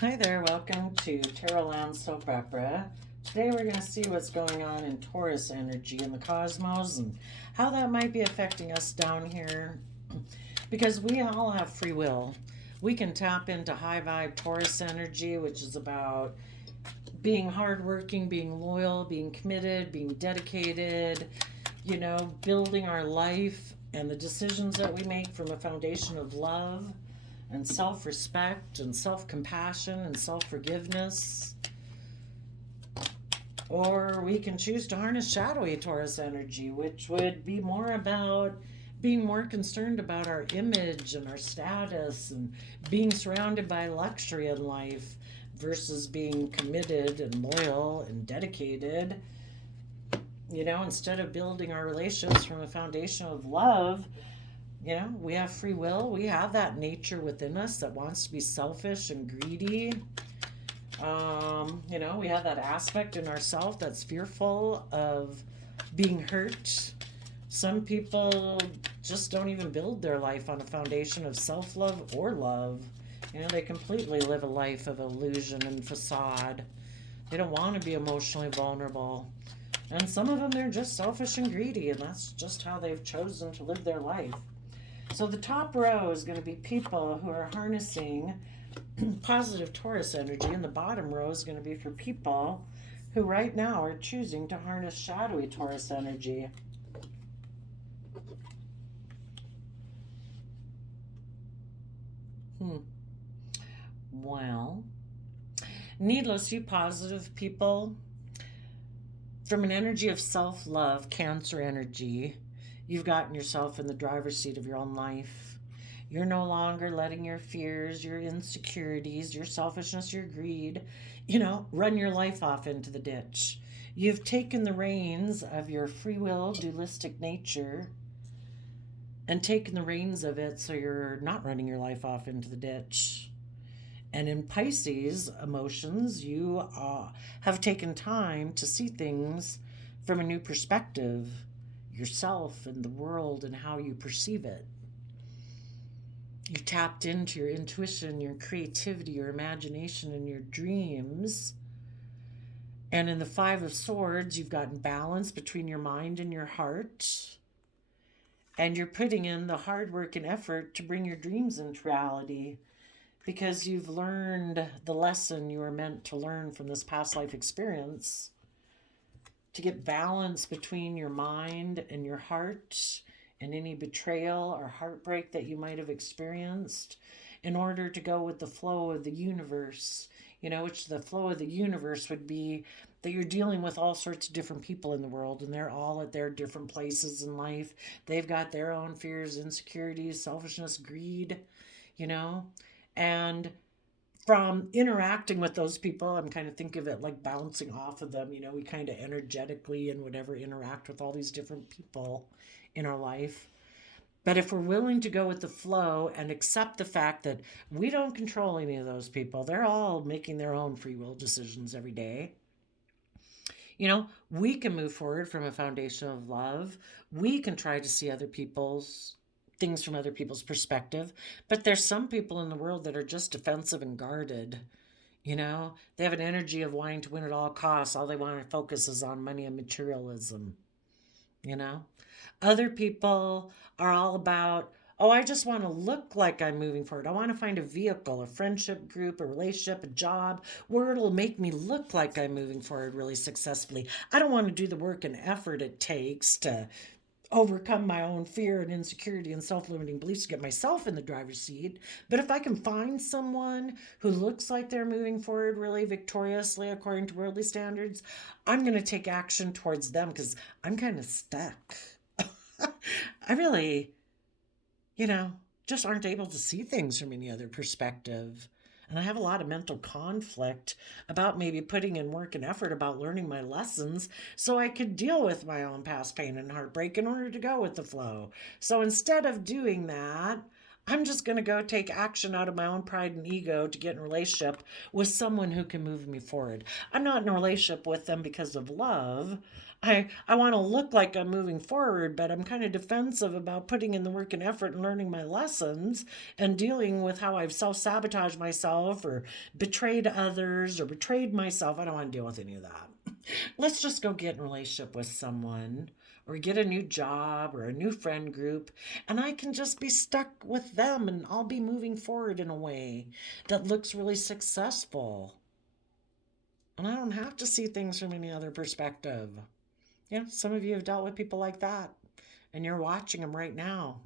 Hi there, welcome to Tarot Land Soap Opera. Today we're going to see what's going on in Taurus energy in the cosmos and how that might be affecting us down here. Because we all have free will. We can tap into high vibe Taurus energy, which is about being hardworking, being loyal, being committed, being dedicated, building our life and the decisions that we make from a foundation of love and self respect and self compassion and self forgiveness. Or we can choose to harness shadowy Taurus energy, which would be more about being more concerned about our image and our status and being surrounded by luxury in life versus being committed and loyal and dedicated. Instead of building our relationships from a foundation of love, we have free will. We have that nature within us that wants to be selfish and greedy. We have that aspect in ourselves that's fearful of being hurt. Some people just don't even build their life on a foundation of self love or love. They completely live a life of illusion and facade. They don't want to be emotionally vulnerable. And some of them, they're just selfish and greedy, and that's just how they've chosen to live their life. So the top row is going to be people who are harnessing positive Taurus energy, and the bottom row is going to be for people who right now are choosing to harness shadowy Taurus energy. Well, needless, you positive people, from an energy of self love, Cancer energy, you've gotten yourself in the driver's seat of your own life. You're no longer letting your fears, your insecurities, your selfishness, your greed, run your life off into the ditch. You've taken the reins of your free will, dualistic nature and taken the reins of it so you're not running your life off into the ditch. And in Pisces emotions, you have taken time to see things from a new perspective, yourself and the world and how you perceive it. You tapped into your intuition, your creativity, your imagination, and your dreams. And in the Five of Swords, you've gotten balance between your mind and your heart. And you're putting in the hard work and effort to bring your dreams into reality because you've learned the lesson you were meant to learn from this past life experience, to get balance between your mind and your heart and any betrayal or heartbreak that you might have experienced in order to go with the flow of the universe, which the flow of the universe would be that you're dealing with all sorts of different people in the world and they're all at their different places in life. They've got their own fears, insecurities, selfishness, greed, and from interacting with those people, I'm kind of think of it like bouncing off of them. We kind of energetically and whatever interact with all these different people in our life. But if we're willing to go with the flow and accept the fact that we don't control any of those people, they're all making their own free will decisions every day. We can move forward from a foundation of love. We can try to see other people's things from other people's perspective. But there's some people in the world that are just defensive and guarded. They have an energy of wanting to win at all costs. All they want to focus is on money and materialism. Other people are all about, oh, I just want to look like I'm moving forward. I want to find a vehicle, a friendship group, a relationship, a job where it'll make me look like I'm moving forward really successfully. I don't want to do the work and effort it takes to overcome my own fear and insecurity and self-limiting beliefs to get myself in the driver's seat. But if I can find someone who looks like they're moving forward really victoriously according to worldly standards, I'm going to take action towards them because I'm kind of stuck. I really, just aren't able to see things from any other perspective. And I have a lot of mental conflict about maybe putting in work and effort about learning my lessons so I could deal with my own past pain and heartbreak in order to go with the flow. So instead of doing that, I'm just going to go take action out of my own pride and ego to get in a relationship with someone who can move me forward. I'm not in a relationship with them because of love. I want to look like I'm moving forward, but I'm kind of defensive about putting in the work and effort and learning my lessons and dealing with how I've self-sabotaged myself or betrayed others or betrayed myself. I don't want to deal with any of that. Let's just go get in a relationship with someone or get a new job or a new friend group, and I can just be stuck with them and I'll be moving forward in a way that looks really successful. And I don't have to see things from any other perspective. Yeah, some of you have dealt with people like that, and you're watching them right now.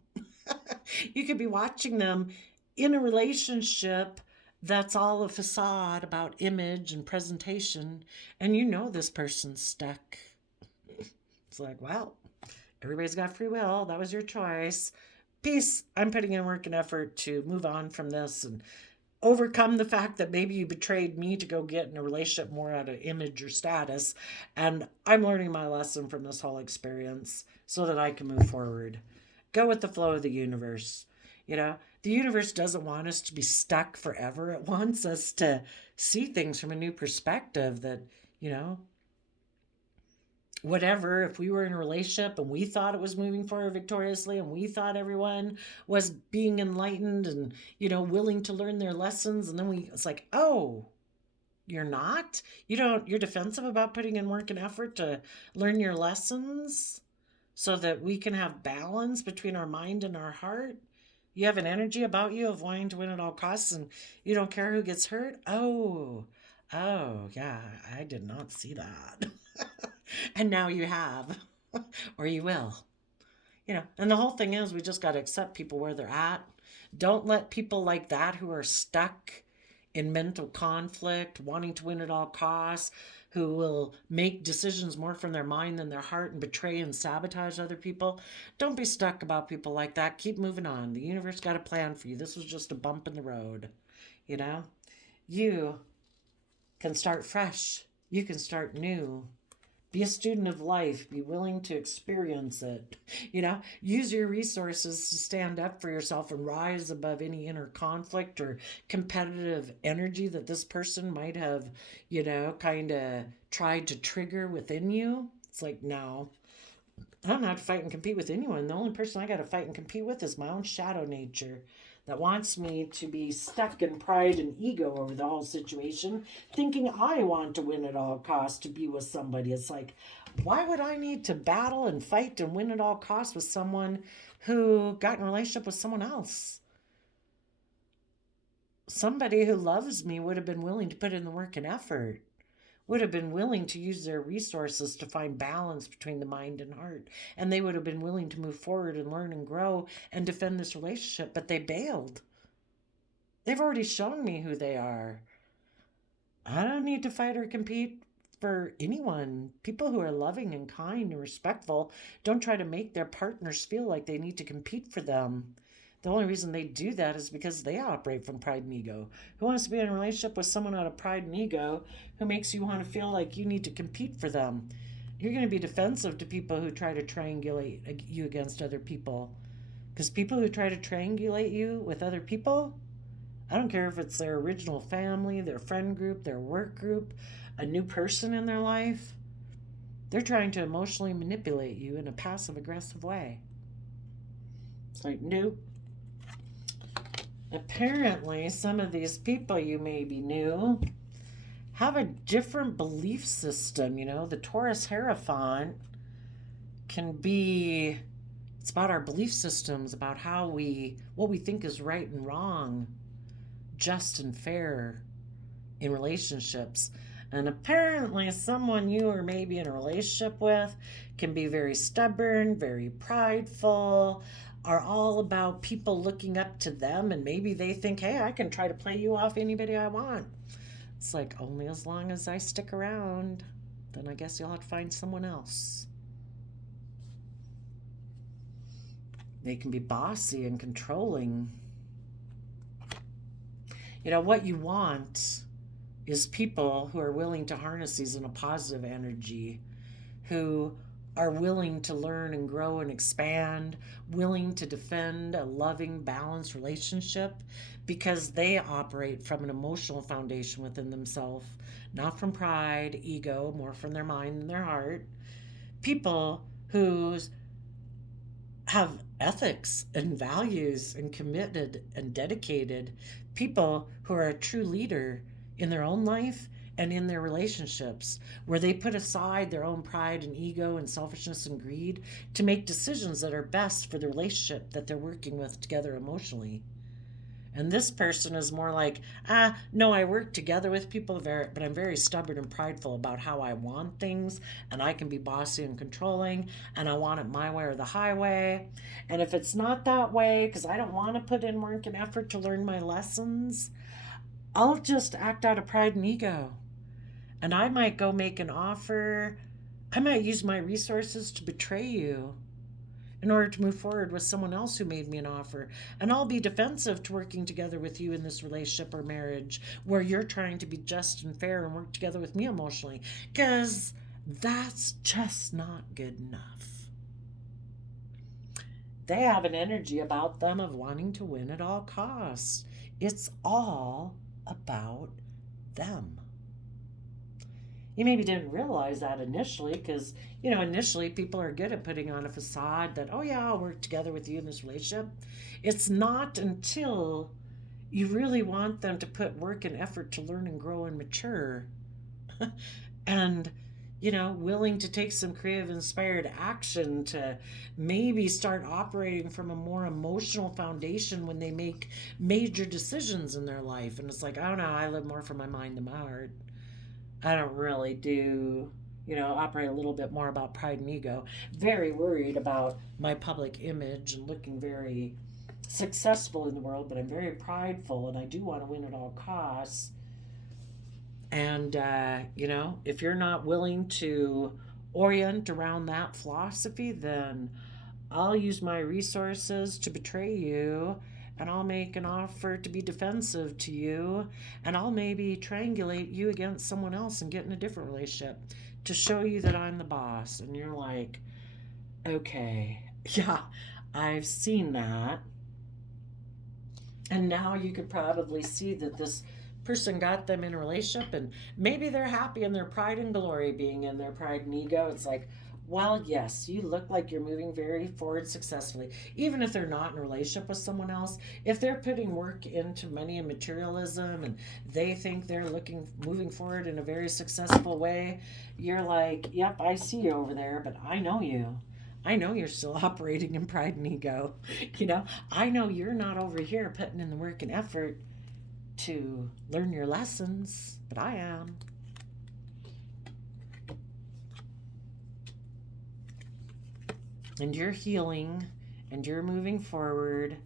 You could be watching them in a relationship that's all a facade about image and presentation, and you know this person's stuck. It's like, well, everybody's got free will. That was your choice. Peace. I'm putting in work and effort to move on from this and overcome the fact that maybe you betrayed me to go get in a relationship more out of image or status. And I'm learning my lesson from this whole experience so that I can move forward. Go with the flow of the universe. You know, the universe doesn't want us to be stuck forever. It wants us to see things from a new perspective that, you know, whatever, if we were in a relationship and we thought it was moving forward victoriously and we thought everyone was being enlightened and, you know, willing to learn their lessons, and then it's like, oh, you're not? You're defensive about putting in work and effort to learn your lessons so that we can have balance between our mind and our heart. You have an energy about you of wanting to win at all costs and you don't care who gets hurt. Oh, yeah, I did not see that. And now you have, or you will. You know, and the whole thing is we just got to accept people where they're at. Don't let people like that who are stuck in mental conflict, wanting to win at all costs, who will make decisions more from their mind than their heart and betray and sabotage other people. Don't be stuck about people like that. Keep moving on. The universe got a plan for you. This was just a bump in the road. You know, you can start fresh. You can start new. Be a student of life. Be willing to experience it. You know, use your resources to stand up for yourself and rise above any inner conflict or competitive energy that this person might have, you know, kind of tried to trigger within you. It's like, no, I don't have to fight and compete with anyone. The only person I got to fight and compete with is my own shadow nature that wants me to be stuck in pride and ego over the whole situation, thinking I want to win at all costs to be with somebody. It's like, why would I need to battle and fight and win at all costs with someone who got in a relationship with someone else? Somebody who loves me would have been willing to put in the work and effort, would have been willing to use their resources to find balance between the mind and heart. And they would have been willing to move forward and learn and grow and defend this relationship, but they bailed. They've already shown me who they are. I don't need to fight or compete for anyone. People who are loving and kind and respectful don't try to make their partners feel like they need to compete for them. The only reason they do that is because they operate from pride and ego. Who wants to be in a relationship with someone out of pride and ego who makes you want to feel like you need to compete for them? You're going to be defensive to people who try to triangulate you against other people. Because people who try to triangulate you with other people, I don't care if it's their original family, their friend group, their work group, a new person in their life, they're trying to emotionally manipulate you in a passive aggressive way. It's like, nope. Apparently, some of these people you maybe knew have a different belief system. You know, the Taurus Hierophant can be, it's about our belief systems, about what we think is right and wrong, just and fair in relationships. And apparently, someone you are maybe in a relationship with can be very stubborn, very prideful, are all about people looking up to them, and maybe they think, hey, I can try to play you off anybody I want. It's like, only as long as I stick around, then I guess you'll have to find someone else. They can be bossy and controlling. You know, what you want is people who are willing to harness these in a positive energy, who are willing to learn and grow and expand, willing to defend a loving, balanced relationship because they operate from an emotional foundation within themselves, not from pride, ego, more from their mind and their heart. People who have ethics and values and committed and dedicated, people who are a true leader in their own life and in their relationships, where they put aside their own pride and ego and selfishness and greed to make decisions that are best for the relationship that they're working with together emotionally. And this person is more like, no, I work together with people, but I'm very stubborn and prideful about how I want things, and I can be bossy and controlling, and I want it my way or the highway. And if it's not that way, because I don't want to put in work and effort to learn my lessons, I'll just act out of pride and ego. And I might go make an offer. I might use my resources to betray you in order to move forward with someone else who made me an offer. And I'll be defensive to working together with you in this relationship or marriage where you're trying to be just and fair and work together with me emotionally, because that's just not good enough. They have an energy about them of wanting to win at all costs. It's all about them. You maybe didn't realize that initially because, initially people are good at putting on a facade that, oh, yeah, I'll work together with you in this relationship. It's not until you really want them to put work and effort to learn and grow and mature and, willing to take some creative, inspired action to maybe start operating from a more emotional foundation when they make major decisions in their life. And it's like, I don't know, I live more from my mind than my heart. I don't really do, operate a little bit more about pride and ego. Very worried about my public image and looking very successful in the world, but I'm very prideful and I do want to win at all costs. And, if you're not willing to orient around that philosophy, then I'll use my resources to betray you, and I'll make an offer to be defensive to you, and I'll maybe triangulate you against someone else and get in a different relationship to show you that I'm the boss. And you're like, okay, yeah, I've seen that. And now you could probably see that this person got them in a relationship and maybe they're happy in their pride and glory being in their pride and ego. It's like, well, yes, you look like you're moving very forward successfully. Even if they're not in a relationship with someone else, if they're putting work into money and materialism and they think they're moving forward in a very successful way, you're like, yep, I see you over there, but I know you. I know you're still operating in pride and ego. I know you're not over here putting in the work and effort to learn your lessons, but I am. And you're healing and you're moving forward,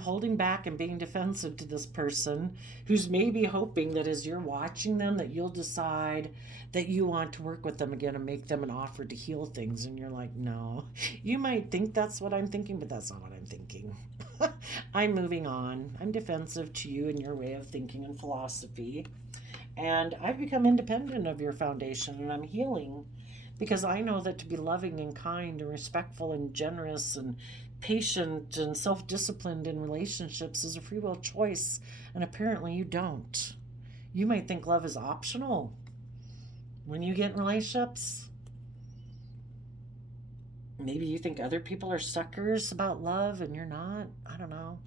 holding back and being defensive to this person who's maybe hoping that as you're watching them that you'll decide that you want to work with them again and make them an offer to heal things. And you're like, no, you might think that's what I'm thinking, but that's not what I'm thinking. I'm moving on. I'm defensive to you and your way of thinking and philosophy. And I've become independent of your foundation and I'm healing because I know that to be loving and kind and respectful and generous and patient and self-disciplined in relationships is a free will choice, and apparently you don't. You might think love is optional when you get in relationships. Maybe you think other people are suckers about love and you're not. I don't know.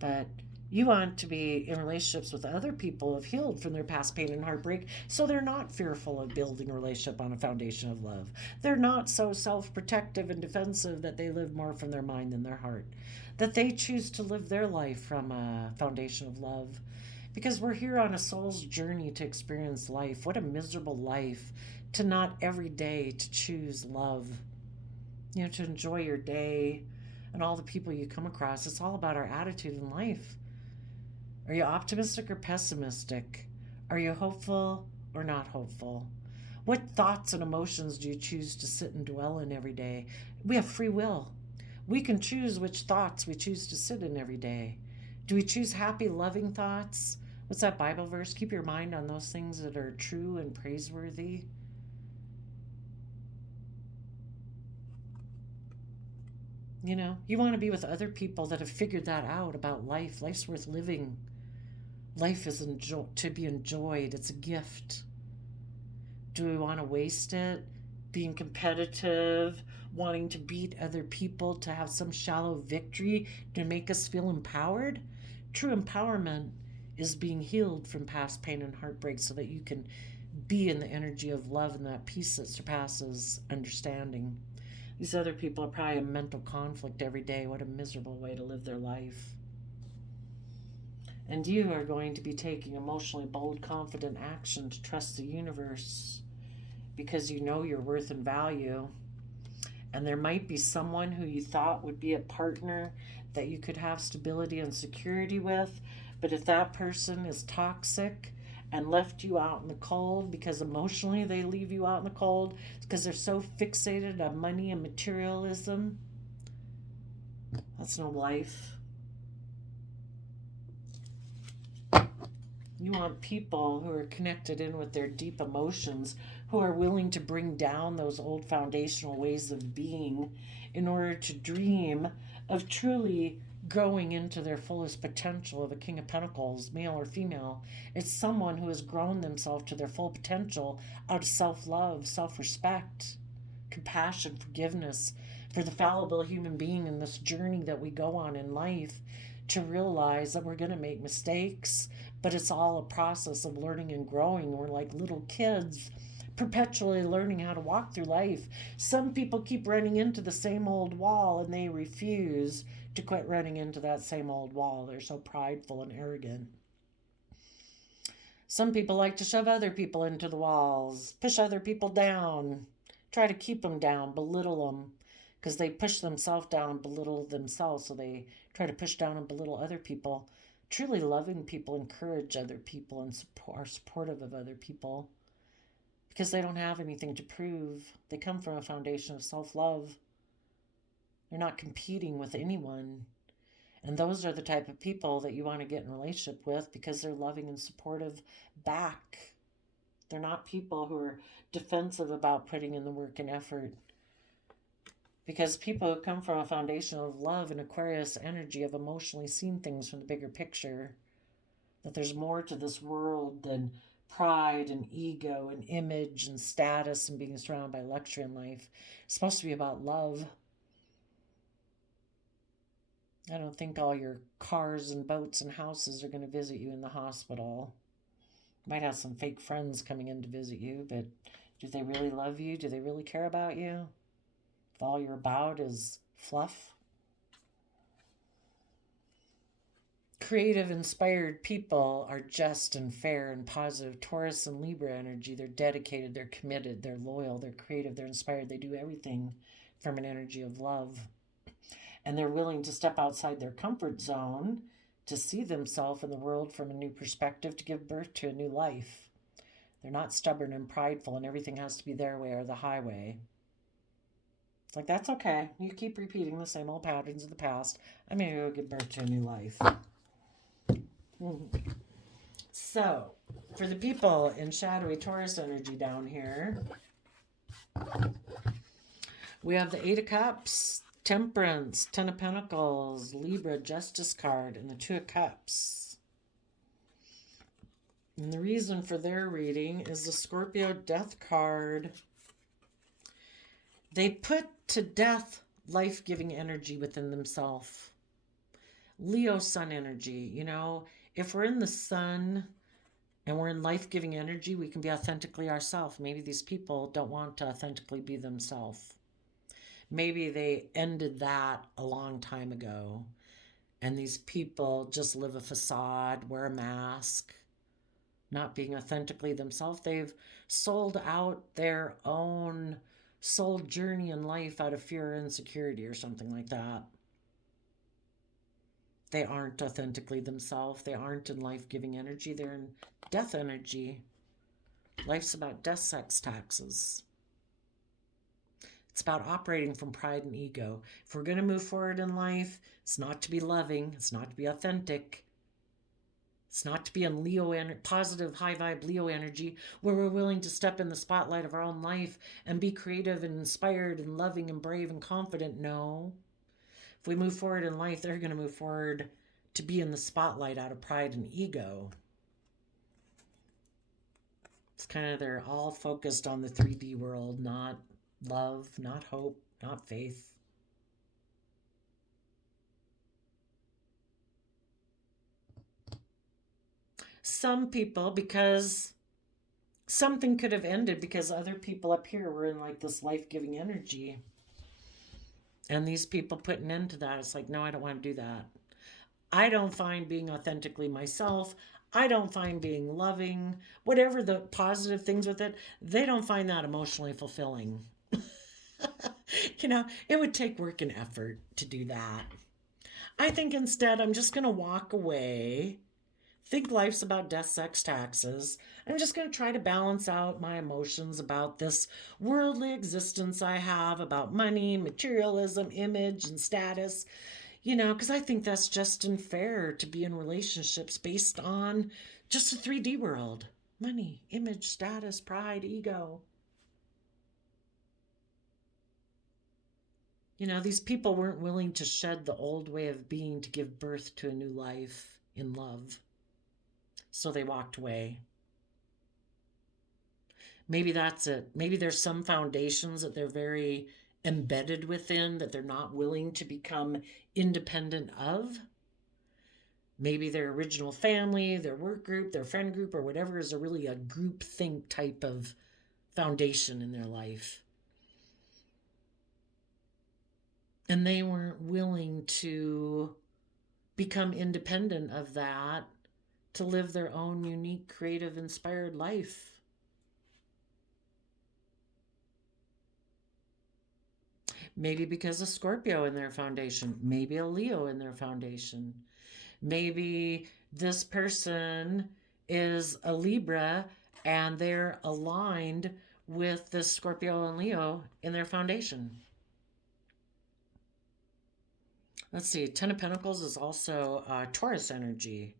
But you want to be in relationships with other people who have healed from their past pain and heartbreak, so they're not fearful of building a relationship on a foundation of love. They're not so self-protective and defensive that they live more from their mind than their heart. That they choose to live their life from a foundation of love. Because we're here on a soul's journey to experience life. What a miserable life to not every day to choose love. To enjoy your day and all the people you come across. It's all about our attitude in life. Are you optimistic or pessimistic? Are you hopeful or not hopeful? What thoughts and emotions do you choose to sit and dwell in every day? We have free will. We can choose which thoughts we choose to sit in every day. Do we choose happy, loving thoughts? What's that Bible verse? Keep your mind on those things that are true and praiseworthy. You want to be with other people that have figured that out about life. Life's worth living. Life is to be enjoyed. It's a gift. Do we want to waste it being competitive, wanting to beat other people, to have some shallow victory to make us feel empowered. True empowerment is being healed from past pain and heartbreak so that you can be in the energy of love and that peace that surpasses understanding. These other people are probably in mental conflict every day. What a miserable way to live their life. And you are going to be taking emotionally bold, confident action to trust the universe because you know your worth and value. And there might be someone who you thought would be a partner that you could have stability and security with. But if that person is toxic and left you out in the cold because emotionally they leave you out in the cold because they're so fixated on money and materialism, that's no life. You want people who are connected in with their deep emotions, who are willing to bring down those old foundational ways of being in order to dream of truly growing into their fullest potential of a King of Pentacles, male or female. It's someone who has grown themselves to their full potential out of self-love, self-respect, compassion, forgiveness for the fallible human being in this journey that we go on in life, to realize that we're going to make mistakes, but it's all a process of learning and growing. We're like little kids perpetually learning how to walk through life. Some people keep running into the same old wall and they refuse to quit running into that same old wall. They're so prideful and arrogant. Some people like to shove other people into the walls, push other people down, try to keep them down, belittle them, because they push themselves down and belittle themselves, so they try to push down and belittle other people. Truly loving people encourage other people and are supportive of other people because they don't have anything to prove. They come from a foundation of self-love. They're not competing with anyone. And those are the type of people that you want to get in a relationship with because they're loving and supportive back. They're not people who are defensive about putting in the work and effort. Because people who come from a foundation of love and Aquarius energy have emotionally seen things from the bigger picture. That there's more to this world than pride and ego and image and status and being surrounded by luxury in life. It's supposed to be about love. I don't think all your cars and boats and houses are going to visit you in the hospital. You might have some fake friends coming in to visit you, but do they really love you? Do they really care about you? If all you're about is fluff? Creative, inspired people are just and fair and positive. Taurus and Libra energy, they're dedicated, they're committed, they're loyal, they're creative, they're inspired. They do everything from an energy of love. And they're willing to step outside their comfort zone to see themselves in the world from a new perspective, to give birth to a new life. They're not stubborn and prideful and everything has to be their way or the highway. It's like, that's okay. You keep repeating the same old patterns of the past. I'm going to go give birth to a new life. So, for the people in shadowy Taurus energy down here, we have the 8 of Cups, Temperance, 10 of Pentacles, Libra, Justice card, and the 2 of Cups. And the reason for their reading is the Scorpio Death card. They put to death life-giving energy within themselves. Leo Sun energy, you know, if we're in the sun and we're in life-giving energy, we can be authentically ourselves. Maybe these people don't want to authentically be themselves. Maybe they ended that a long time ago, and these people just live a facade, wear a mask, not being authentically themselves. They've sold out their own soul journey in life out of fear or insecurity or something like that. They aren't authentically themselves. They aren't in life-giving energy. They're in death energy. Life's about death, sex, taxes. It's about operating from pride and ego. If we're going to move forward in life, it's not to be loving. It's not to be authentic. It's not to be in Leo, positive, high vibe Leo energy, where we're willing to step in the spotlight of our own life and be creative and inspired and loving and brave and confident. No. If we move forward in life, they're going to move forward to be in the spotlight out of pride and ego. It's kind of, they're all focused on the 3D world, not Love, not hope, not faith. Some people, because something could have ended because other people up here were in like this life-giving energy. And these people put an end to that. It's like, no, I don't want to do that. I don't find being authentically myself. I don't find being loving, whatever the positive things with it, they don't find that emotionally fulfilling. It would take work and effort to do that. I think instead I'm just going to walk away, think life's about death, sex, taxes. I'm just going to try to balance out my emotions about this worldly existence I have, about money, materialism, image, and status. Because I think that's just unfair to be in relationships based on just a 3D world: money, image, status, pride, ego. These people weren't willing to shed the old way of being to give birth to a new life in love. So they walked away. Maybe that's it. Maybe there's some foundations that they're very embedded within that they're not willing to become independent of. Maybe their original family, their work group, their friend group, or whatever is really a group think type of foundation in their life. And they weren't willing to become independent of that to live their own unique, creative, inspired life. Maybe because of Scorpio in their foundation, maybe a Leo in their foundation. Maybe this person is a Libra and they're aligned with the Scorpio and Leo in their foundation. Let's see, Ten of Pentacles is also Taurus energy.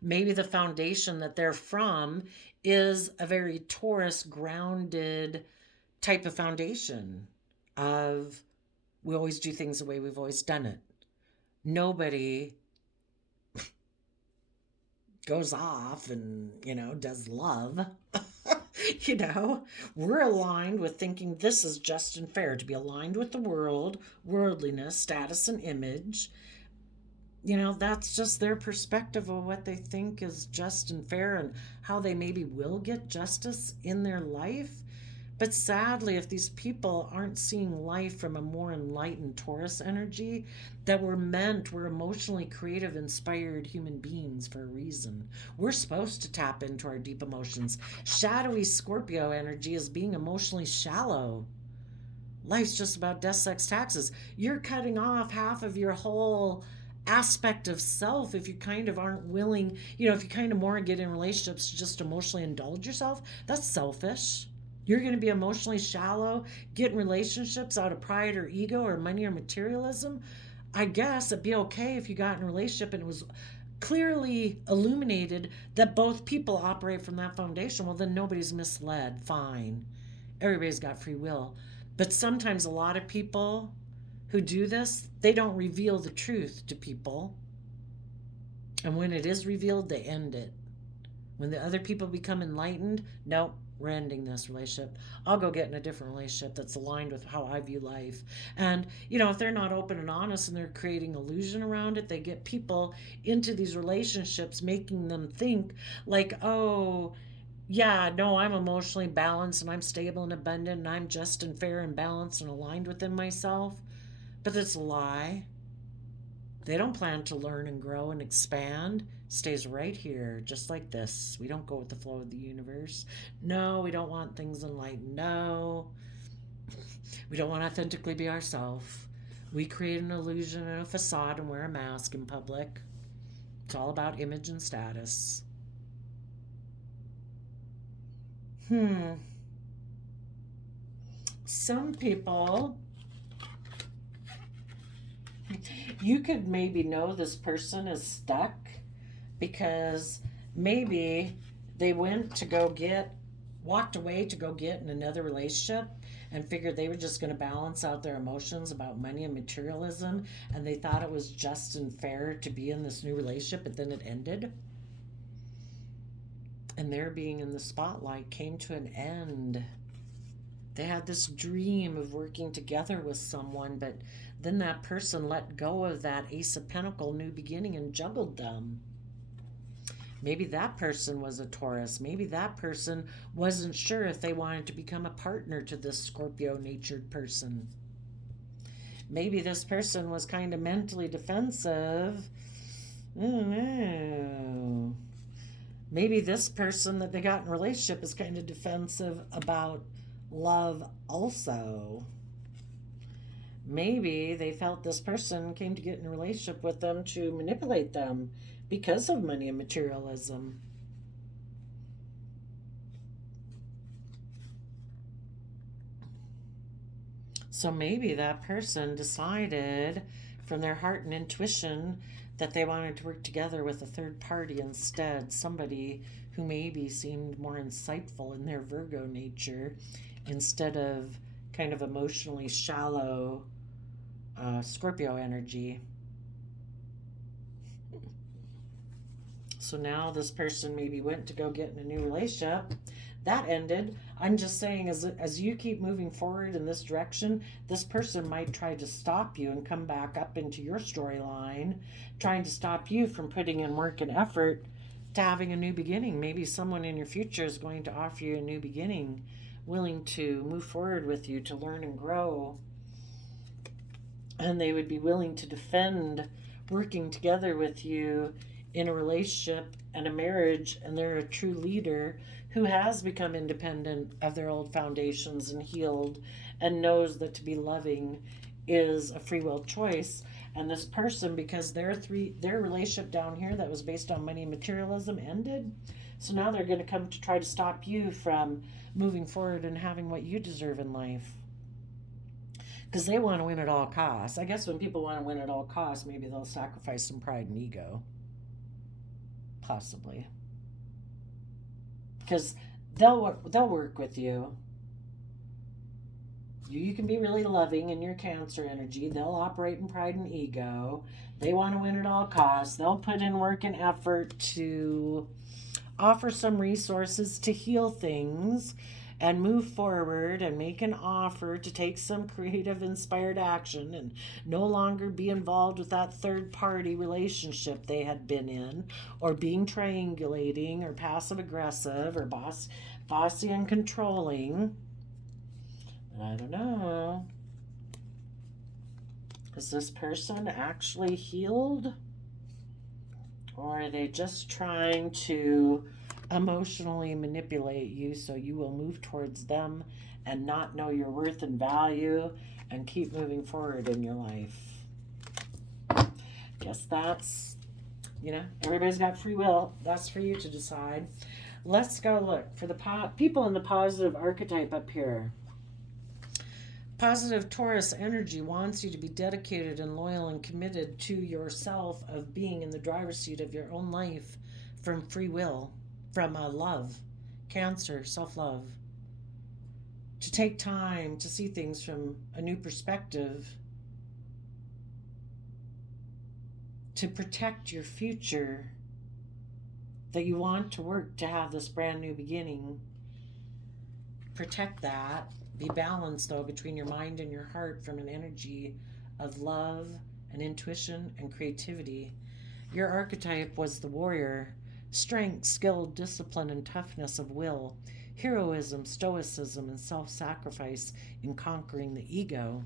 Maybe the foundation that they're from is a very Taurus grounded type of foundation of we always do things the way we've always done it. Nobody goes off and, does love. We're aligned with thinking this is just and fair, to be aligned with the world, worldliness, status, and image. That's just their perspective of what they think is just and fair and how they maybe will get justice in their life. But sadly, if these people aren't seeing life from a more enlightened Taurus energy, that we're emotionally creative, inspired human beings for a reason. We're supposed to tap into our deep emotions. Shadowy Scorpio energy is being emotionally shallow. Life's just about death, sex, taxes. You're cutting off half of your whole aspect of self if you kind of aren't willing, if you kind of more get in relationships to just emotionally indulge yourself. That's selfish. You're going to be emotionally shallow, get in relationships out of pride or ego or money or materialism. I guess it'd be okay if you got in a relationship and it was clearly illuminated that both people operate from that foundation. Well, then nobody's misled. Fine. Everybody's got free will. But sometimes a lot of people who do this, they don't reveal the truth to people. And when it is revealed, they end it. When the other people become enlightened, nope, we're ending this relationship. I'll go get in a different relationship that's aligned with how I view life. And, if they're not open and honest and they're creating illusion around it, they get people into these relationships, making them think like, oh, yeah, no, I'm emotionally balanced and I'm stable and abundant and I'm just and fair and balanced and aligned within myself. But it's a lie. They don't plan to learn and grow and expand. Stays right here, just like this. We don't go with the flow of the universe. No, we don't want things enlightened. No, we don't want to authentically be ourselves. We create an illusion and a facade and wear a mask in public. It's all about image and status. Some people, you could maybe know this person is stuck because maybe they walked away to go get in another relationship and figured they were just going to balance out their emotions about money and materialism, and they thought it was just and fair to be in this new relationship, but then it ended. And their being in the spotlight came to an end They had this dream of working together with someone, but then that person let go of that Ace of Pentacle new beginning and juggled them. Maybe that person was a Taurus. Maybe that person wasn't sure if they wanted to become a partner to this Scorpio natured person. Maybe this person was kind of mentally defensive. I don't know. Maybe this person that they got in a relationship is kind of defensive about love also. Maybe they felt this person came to get in a relationship with them to manipulate them because of money and materialism. So maybe that person decided from their heart and intuition that they wanted to work together with a third party instead, somebody who maybe seemed more insightful in their Virgo nature instead of kind of emotionally shallow Scorpio energy. So now this person maybe went to go get in a new relationship. That ended. I'm just saying, as you keep moving forward in this direction, this person might try to stop you and come back up into your storyline, trying to stop you from putting in work and effort to having a new beginning. Maybe someone in your future is going to offer you a new beginning, willing to move forward with you to learn and grow. And they would be willing to defend working together with you in a relationship and a marriage, and they're a true leader who has become independent of their old foundations and healed and knows that to be loving is a free will choice. And this person, because their relationship down here that was based on money and materialism ended, so now they're going to come to try to stop you from moving forward and having what you deserve in life, because they want to win at all costs. I guess when people want to win at all costs, maybe they'll sacrifice some pride and ego. Possibly. Because they'll work with you. You can be really loving in your Cancer energy. They'll operate in pride and ego. They want to win at all costs. They'll put in work and effort to offer some resources to heal things and move forward and make an offer to take some creative, inspired action and no longer be involved with that third party relationship they had been in, or being triangulating or passive aggressive or bossy and controlling. I don't know. Is this person actually healed? Or are they just trying to emotionally manipulate you so you will move towards them and not know your worth and value and keep moving forward in your life? Guess that's, everybody's got free will. That's for you to decide. Let's go look for the people in the positive archetype up here. Positive Taurus energy wants you to be dedicated and loyal and committed to yourself, of being in the driver's seat of your own life from free will, from love, Cancer, self-love. To take time to see things from a new perspective. To protect your future. That you want to work to have this brand new beginning. Protect that. Be balanced, though, between your mind and your heart from an energy of love and intuition and creativity. Your archetype was the warrior. Strength, skill, discipline, and toughness of will. Heroism, stoicism, and self-sacrifice in conquering the ego.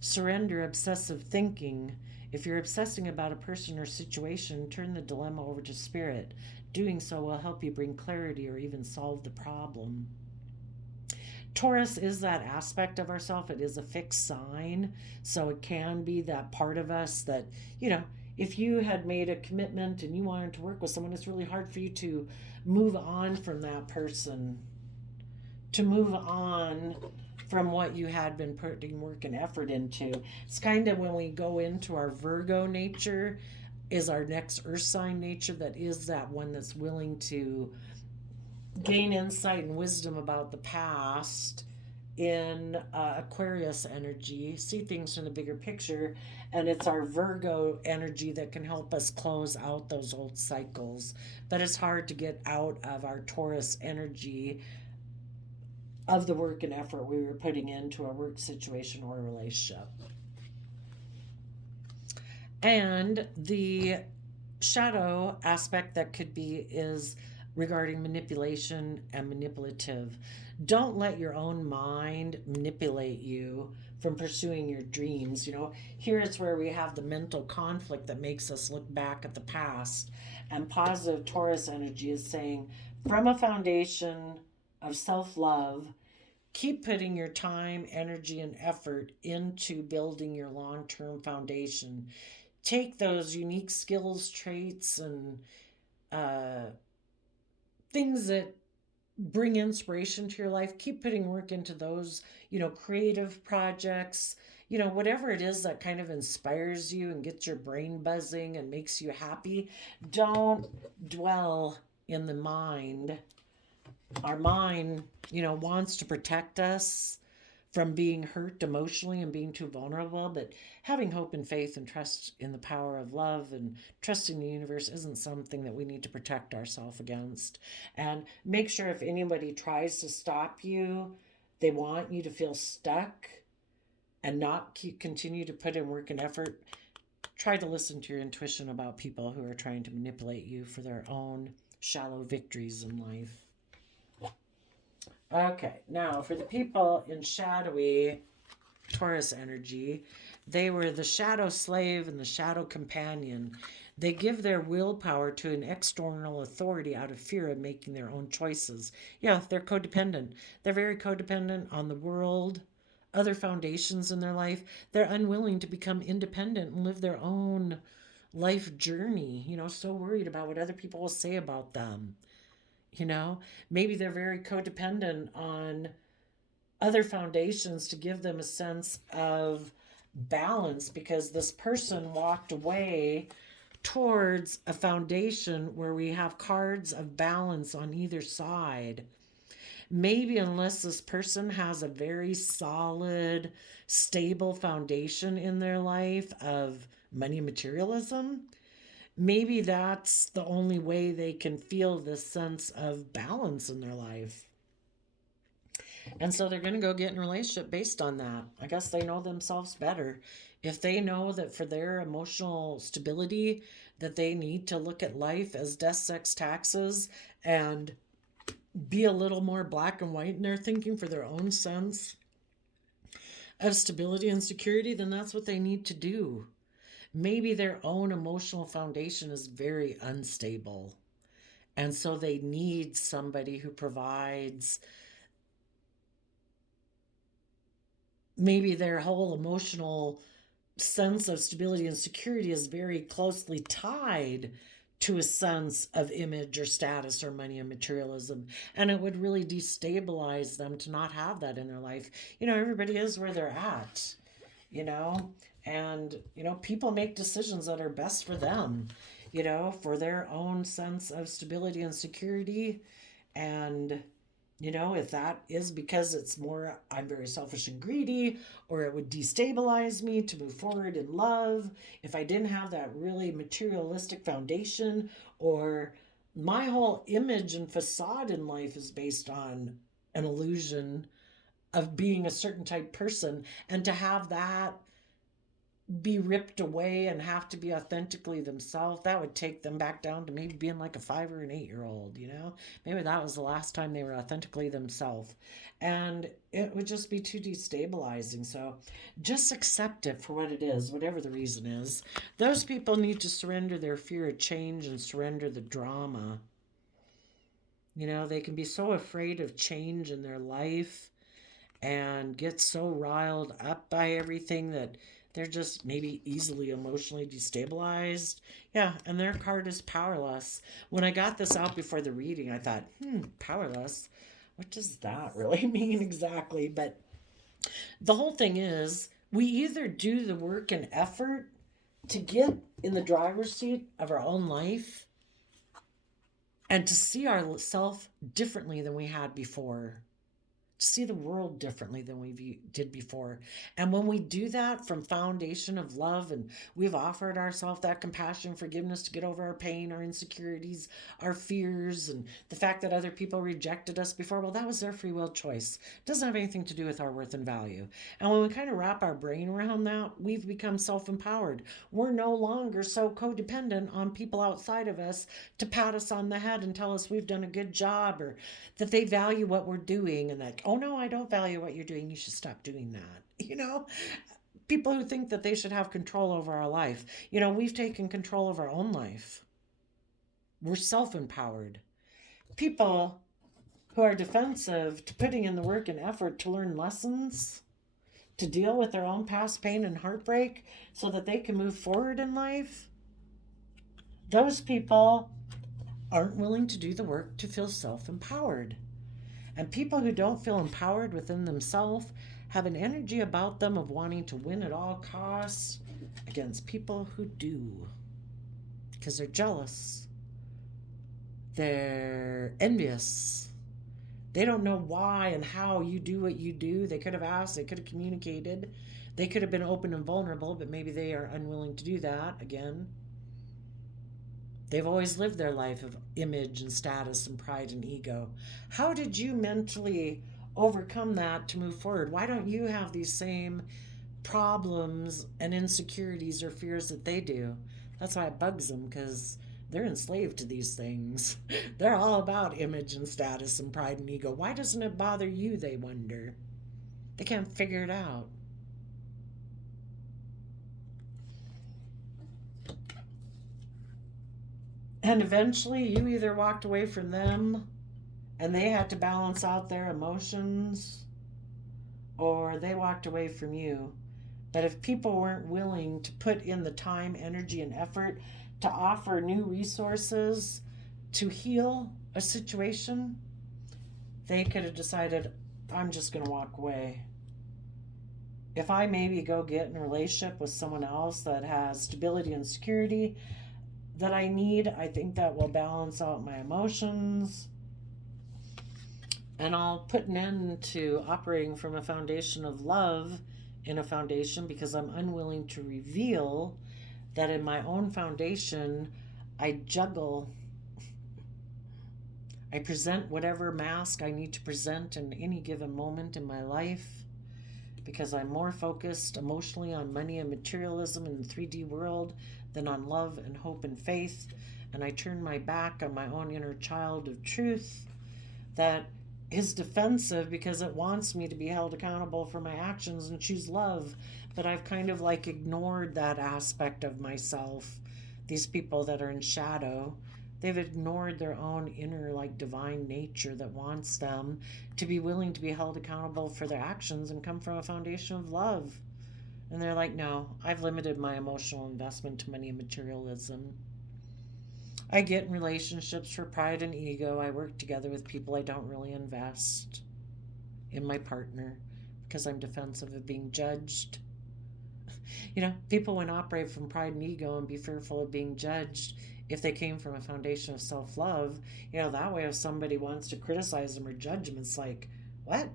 Surrender, obsessive thinking. If you're obsessing about a person or situation, turn the dilemma over to spirit. Doing so will help you bring clarity or even solve the problem. Taurus is that aspect of ourself. It is a fixed sign. So it can be that part of us that, if you had made a commitment and you wanted to work with someone, it's really hard for you to move on from that person. To move on from what you had been putting work and effort into. It's kind of when we go into our Virgo nature, is our next earth sign nature, that is that one that's willing to gain insight and wisdom about the past. In Aquarius energy, see things from the bigger picture, and it's our Virgo energy that can help us close out those old cycles. But it's hard to get out of our Taurus energy of the work and effort we were putting into a work situation or a relationship. And the shadow aspect that could be is regarding manipulation and manipulative. Don't let your own mind manipulate you from pursuing your dreams. Here is where we have the mental conflict that makes us look back at the past. And positive Taurus energy is saying, from a foundation of self love, keep putting your time, energy, and effort into building your long term foundation. Take those unique skills, traits, and things that bring inspiration to your life. Keep putting work into those, creative projects, whatever it is that kind of inspires you and gets your brain buzzing and makes you happy. Don't dwell in the mind. Our mind, wants to protect us from being hurt emotionally and being too vulnerable, but having hope and faith and trust in the power of love and trusting the universe isn't something that we need to protect ourselves against. And make sure if anybody tries to stop you, they want you to feel stuck and not continue to put in work and effort. Try to listen to your intuition about people who are trying to manipulate you for their own shallow victories in life. Okay, now for the people in shadowy Taurus energy, they were the shadow slave and the shadow companion. They give their willpower to an external authority out of fear of making their own choices. Yeah, they're codependent. They're very codependent on the world, other foundations in their life. They're unwilling to become independent and live their own life journey, so worried about what other people will say about them. Maybe they're very codependent on other foundations to give them a sense of balance because this person walked away towards a foundation where we have cards of balance on either side. Maybe unless this person has a very solid, stable foundation in their life of money materialism, maybe that's the only way they can feel this sense of balance in their life. And so they're going to go get in a relationship based on that. I guess they know themselves better. If they know that for their emotional stability, that they need to look at life as death, sex, taxes, and be a little more black and white in their thinking for their own sense of stability and security, then that's what they need to do. Maybe their own emotional foundation is very unstable. And so they need somebody who provides. Maybe their whole emotional sense of stability and security is very closely tied to a sense of image or status or money and materialism. And it would really destabilize them to not have that in their life. Everybody is where they're at, and, people make decisions that are best for them, for their own sense of stability and security. And, if that is because it's more, I'm very selfish and greedy, or it would destabilize me to move forward in love, if I didn't have that really materialistic foundation, or my whole image and facade in life is based on an illusion of being a certain type person, and to have that be ripped away and have to be authentically themselves, that would take them back down to maybe being like a 5 or an 8-year-old, maybe that was the last time they were authentically themselves, and it would just be too destabilizing. So just accept it for what it is, whatever the reason is. Those people need to surrender their fear of change and surrender the drama. They can be so afraid of change in their life and get so riled up by everything that they're just maybe easily emotionally destabilized. Yeah, and their card is powerless. When I got this out before the reading, I thought, powerless? What does that really mean exactly? But the whole thing is, we either do the work and effort to get in the driver's seat of our own life and to see ourselves differently than we had before. see the world differently than we did before. And when we do that from foundation of love, and we've offered ourselves that compassion, forgiveness to get over our pain, our insecurities, our fears, and the fact that other people rejected us before, well, that was their free will choice. It doesn't have anything to do with our worth and value. And when we kind of wrap our brain around that, we've become self-empowered. We're no longer so codependent on people outside of us to pat us on the head and tell us we've done a good job, or that they value what we're doing, and that, oh no, I don't value what you're doing, you should stop doing that. People who think that they should have control over our life. We've taken control of our own life. We're self-empowered. People who are defensive to putting in the work and effort to learn lessons, to deal with their own past pain and heartbreak so that they can move forward in life, those people aren't willing to do the work to feel self-empowered. And people who don't feel empowered within themselves have an energy about them of wanting to win at all costs against people who do. Because they're jealous. They're envious. They don't know why and how you do what you do. They could have asked, they could have communicated, they could have been open and vulnerable, but maybe they are unwilling to do that again. They've always lived their life of image and status and pride and ego. How did you mentally overcome that to move forward? Why don't you have these same problems and insecurities or fears that they do? That's why it bugs them, because they're enslaved to these things. They're all about image and status and pride and ego. Why doesn't it bother you, they wonder? They can't figure it out. And eventually you either walked away from them and they had to balance out their emotions, or they walked away from you. But if people weren't willing to put in the time, energy, and effort to offer new resources to heal a situation, they could have decided, I'm just going to walk away. If I maybe go get in a relationship with someone else that has stability and security that I need, I think that will balance out my emotions. And I'll put an end to operating from a foundation of love in a foundation, because I'm unwilling to reveal that in my own foundation, I juggle. I present whatever mask I need to present in any given moment in my life, because I'm more focused emotionally on money and materialism in the 3D world than on love and hope and faith. And I turn my back on my own inner child of truth that is defensive because it wants me to be held accountable for my actions and choose love. But I've kind of like ignored that aspect of myself. These people that are in shadow, they've ignored their own inner like divine nature that wants them to be willing to be held accountable for their actions and come from a foundation of love. And they're like, no, I've limited my emotional investment to money and materialism. I get in relationships for pride and ego. I work together with people I don't really invest in my partner because I'm defensive of being judged. People would operate from pride and ego and be fearful of being judged if they came from a foundation of self-love. That way if somebody wants to criticize them or judge them, it's like, what?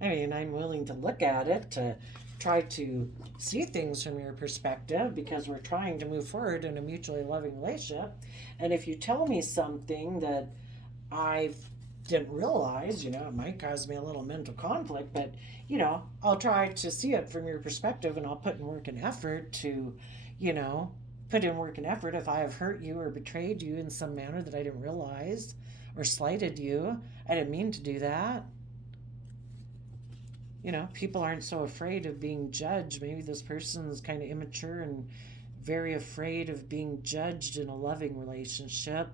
I'm willing to look at it, to try to see things from your perspective, because we're trying to move forward in a mutually loving relationship. And if you tell me something that I didn't realize, it might cause me a little mental conflict, but, I'll try to see it from your perspective, and I'll put in work and effort to, put in work and effort. If I have hurt you or betrayed you in some manner that I didn't realize, or slighted you, I didn't mean to do that. People aren't so afraid of being judged. Maybe this person is kind of immature and very afraid of being judged in a loving relationship.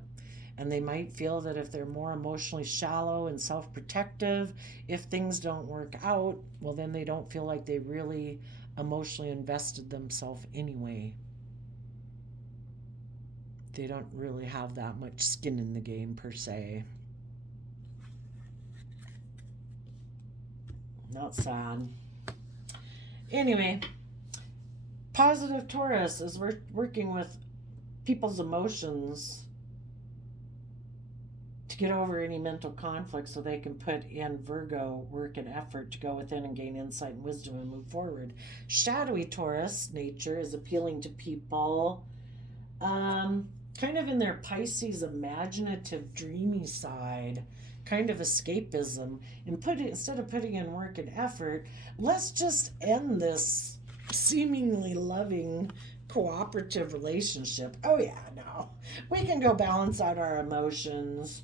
And they might feel that if they're more emotionally shallow and self-protective, if things don't work out, well, then they don't feel like they really emotionally invested themselves anyway. They don't really have that much skin in the game, per se. Not sad. Anyway, positive Taurus is working with people's emotions to to get over any mental conflict so they can put in Virgo work and effort to go within and gain insight and wisdom and move forward. Shadowy Taurus nature is appealing to people kind of in their Pisces imaginative dreamy side, kind of escapism, and instead of putting in work and effort, let's just end this seemingly loving cooperative relationship. Oh yeah, no, we can go balance out our emotions.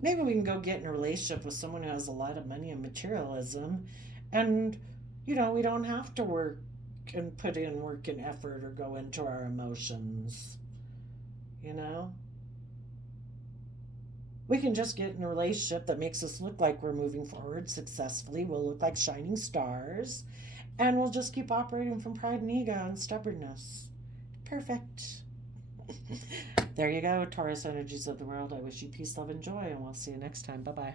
Maybe we can go get in a relationship with someone who has a lot of money and materialism, and we don't have to work and put in work and effort or go into our emotions. We can just get in a relationship that makes us look like we're moving forward successfully. We'll look like shining stars, and we'll just keep operating from pride and ego and stubbornness. Perfect. There you go, Taurus energies of the world. I wish you peace, love, and joy, and we'll see you next time. Bye-bye.